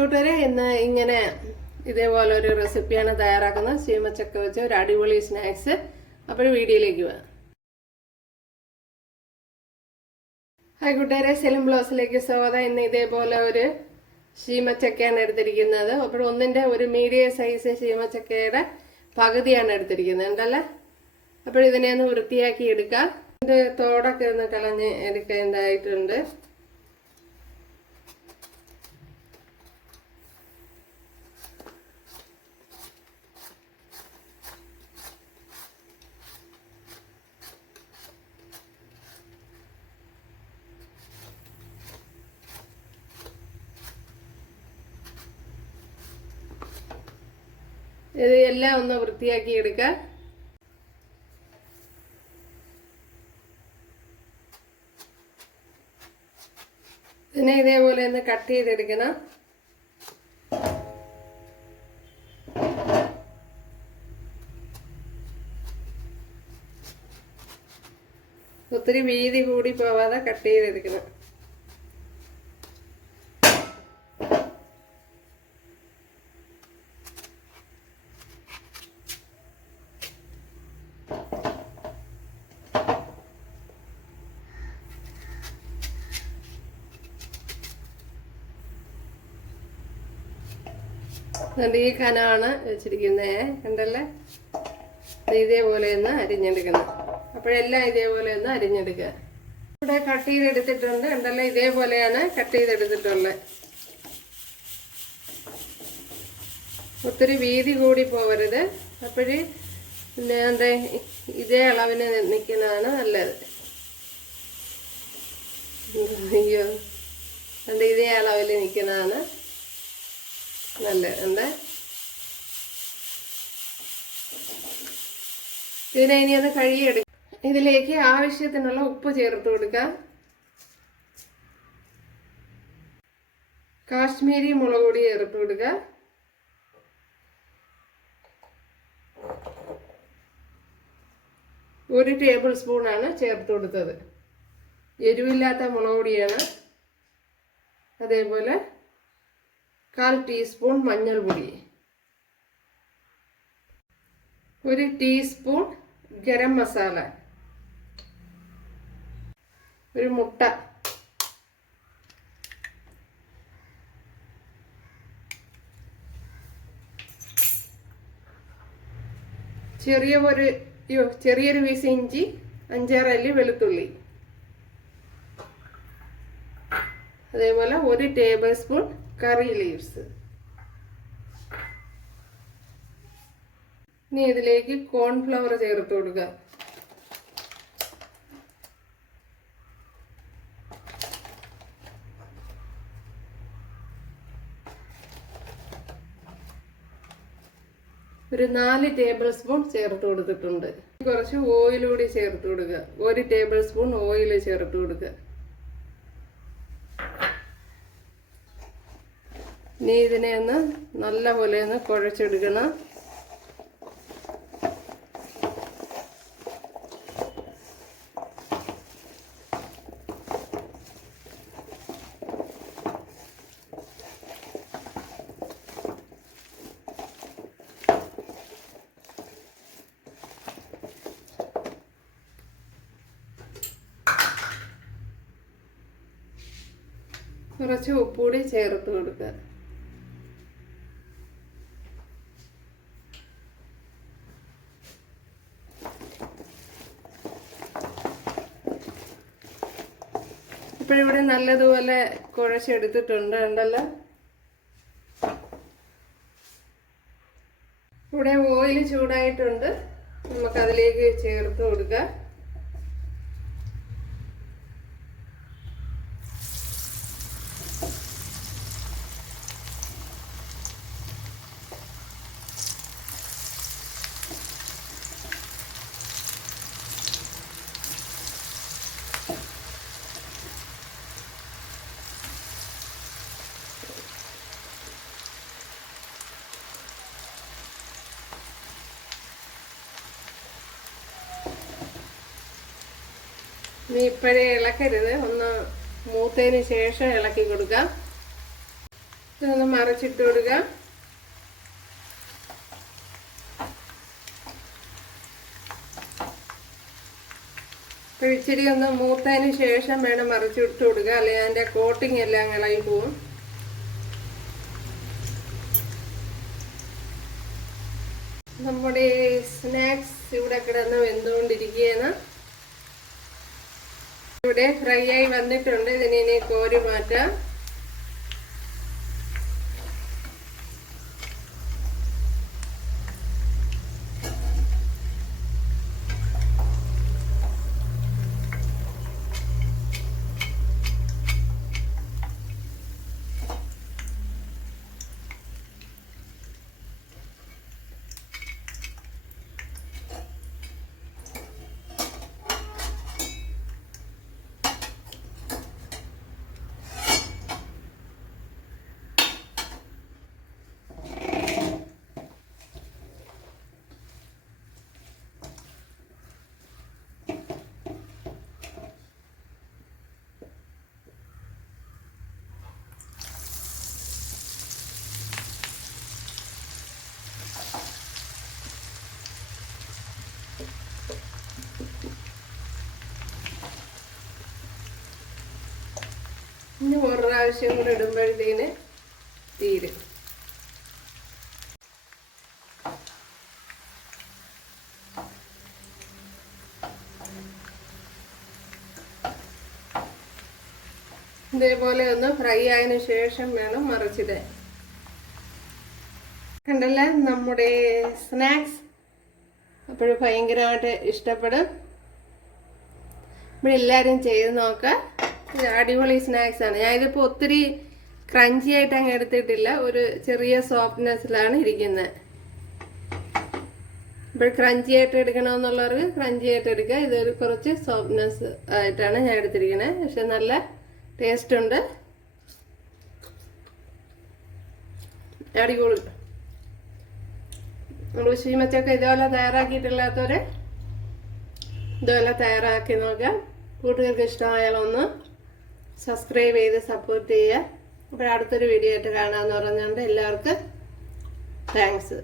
കൂട്ടുകാരെ, ഇന്ന് ഇങ്ങനെ ഇതേപോലെ ഒരു റെസിപ്പിയാണ് തയ്യാറാക്കുന്നത്. ചീമച്ചക്ക വെച്ച് ഒരു അടിപൊളി സ്നാക്സ്. അപ്പോൾ വീഡിയോയിലേക്ക് പോവാം. ഹായ് കൂട്ടുകാരെ, സെലിം ബ്ലോസിലേക്ക് സ്വാഗതം. ഇന്ന് ഇതേപോലെ ഒരു ചീമച്ചക്കയാണ് എടുത്തിരിക്കുന്നത്. അപ്പോൾ ഒന്നിൻ്റെ ഒരു മീഡിയം സൈസ് ചീമച്ചക്കയുടെ പകുതിയാണ് എടുത്തിരിക്കുന്നത് ഉണ്ടല്ലേ. അപ്പോൾ ഇതിനെ ഒന്ന് വൃത്തിയാക്കി എടുക്കാം. ഇതിൻ്റെ തോടൊക്കെ ഒന്ന് കളഞ്ഞ് എടുക്കേണ്ടതായിട്ടുണ്ട്. ഇത് എല്ലാം ഒന്ന് വൃത്തിയാക്കി എടുക്കാം. ഇതിനെ ഇതേപോലെ ഒന്ന് കട്ട് ചെയ്തെടുക്കണം. ഒത്തിരി വീതി കൂടി പോവാതെ കട്ട് ചെയ്തെടുക്കണം. ഈ കനമാണ് വെച്ചിരിക്കുന്നത് കണ്ടല്ലേ. ഇതേപോലെ ഒന്ന് അരിഞ്ഞെടുക്കണം. അപ്പോഴെല്ലാം ഇതേപോലെ ഒന്ന് അരിഞ്ഞെടുക്കുക. ഇവിടെ കട്ട് ചെയ്തെടുത്തിട്ടുണ്ട് കണ്ടല്ലേ. ഇതേപോലെയാണ് കട്ട് ചെയ്തെടുത്തിട്ടുള്ളത്. ഒത്തിരി വീതി കൂടി പോവരുത്. അപ്പോഴ് എന്താ ഇതേ അളവിന് നിൽക്കുന്നതാണ് നല്ലത്. അയ്യോ, എന്താ ഇതേ അളവിൽ നിൽക്കുന്നതാണ് നല്ലത്. എന്താ ഇതിനെ ഇനി ഒന്ന് കഴുകിയെടുക്കാം. ഇതിലേക്ക് ആവശ്യത്തിനുള്ള ഉപ്പ് ചേർത്ത് കൊടുക്കാം. കാശ്മീരി മുളക് പൊടി ചേർത്ത് കൊടുക്കുക. ഒരു ടേബിൾ സ്പൂണാണ് ചേർത്ത് കൊടുത്തത്. എരിവില്ലാത്ത മുളക് പൊടിയാണ്. അതേപോലെ 1/4 ടീസ്പൂൺ മഞ്ഞൾപ്പൊടി, 1 ടീസ്പൂൺ ഗരം മസാല, ഒരു മുട്ട, ചെറിയൊരു പീസ് ഇഞ്ചി, 5-6 അല്ലി വെളുത്തുള്ളി, അതേപോലെ 1 ടേബിൾ സ്പൂൺ കറി ലീവ്സ്. ഇനി ഇതിലേക്ക് കോൺഫ്ലവർ ചേർത്ത് കൊടുക്കുക. ഒരു 4 ടേബിൾ സ്പൂൺ ചേർത്ത് കൊടുത്തിട്ടുണ്ട്. കുറച്ച് ഓയിൽ കൂടി ചേർത്ത് കൊടുക്കുക. 1 ടേബിൾ സ്പൂൺ ഓയിൽ ചേർത്ത് കൊടുക്കുക. ഇനി ഇതിനെ ഒന്ന് നല്ലപോലെ ഒന്ന് കുഴച്ചെടുക്കണം. കുറച്ച് ഉപ്പുകൂടി ചേർത്ത് കൊടുക്കുക. ഇപ്പോഴിവിടെ നല്ലതുപോലെ കുഴച്ചെടുത്തിട്ടുണ്ട് ഉണ്ടല്ലോ. ഇവിടെ ഓയിൽ ചൂടായിട്ടുണ്ട്. നമുക്കതിലേക്ക് ചേർത്ത് കൊടുക്കാം. ഇനി ഇപ്പോഴേ ഇളക്കരുത്. ഒന്ന് മൂത്തതിന് ശേഷം ഇളക്കി കൊടുക്കാം. ഇതൊന്ന് മറിച്ചിട്ട് കൊടുക്കുക. ഇച്ചിരി ഒന്ന് മൂത്തതിന് ശേഷം വേണം മറിച്ചിട്ട് കൊടുക്കുക, അല്ലെങ്കിൽ അതിൻ്റെ കോട്ടിങ് എല്ലാം ഇളകി പോവും. നമ്മുടെ സ്നാക്സ് ഇവിടെ കിടന്ന് വെന്തുകൊണ്ടിരിക്കുകയാണ്. ഇവിടെ ഫ്രൈ ആയി വന്നിട്ടുണ്ട്. ഇതിനെ കോരി മാറ്റാം. ഇനി ഒരു പ്രാവശ്യം കൂടെ ഇടുമ്പോഴത്തേന് തീരും. ഇതേപോലെ ഒന്ന് ഫ്രൈ ആയതിനു ശേഷം വേണം മറിച്ചിടാൻ. കണ്ടല്ലേ നമ്മുടെ സ്നാക്സ്. അപ്പോഴും ഭയങ്കരമായിട്ട് ഇഷ്ടപ്പെടും. ഇവിടെ എല്ലാവരും ചെയ്ത് നോക്കാം. ഇത് അടിപൊളി സ്നാക്സ് ആണ്. ഞാനിതിപ്പോൾ ഒത്തിരി ക്രഞ്ചി ആയിട്ട് അങ്ങ് എടുത്തിട്ടില്ല, ഒരു ചെറിയ സോഫ്റ്റ്നെസ്സിലാണ് ഇരിക്കുന്നത്. ഇപ്പോൾ ക്രഞ്ചി ആയിട്ട് എടുക്കണമെന്നുള്ളവർക്ക് ക്രഞ്ചി ആയിട്ട് എടുക്കുക. ഇതൊരു കുറച്ച് സോഫ്റ്റ്നെസ് ആയിട്ടാണ് ഞാൻ എടുത്തിരിക്കുന്നത്. പക്ഷെ നല്ല ടേസ്റ്റ് ഉണ്ട്. അടിപൊളി. നമ്മൾ ശീമച്ചക്ക ഇതുപോലെ തയ്യാറാക്കിയിട്ടില്ലാത്തവരെ ഇതുപോലെ തയ്യാറാക്കി നോക്കാം. കൂട്ടുകാർക്ക് ഇഷ്ടമായാലൊന്ന് സബ്സ്ക്രൈബ് ചെയ്ത് സപ്പോർട്ട് ചെയ്യുക. അപ്പോൾ അടുത്തൊരു വീഡിയോ ആയിട്ട് കാണാമെന്ന് പറഞ്ഞുകൊണ്ട് എല്ലാവർക്കും താങ്ക്സ്.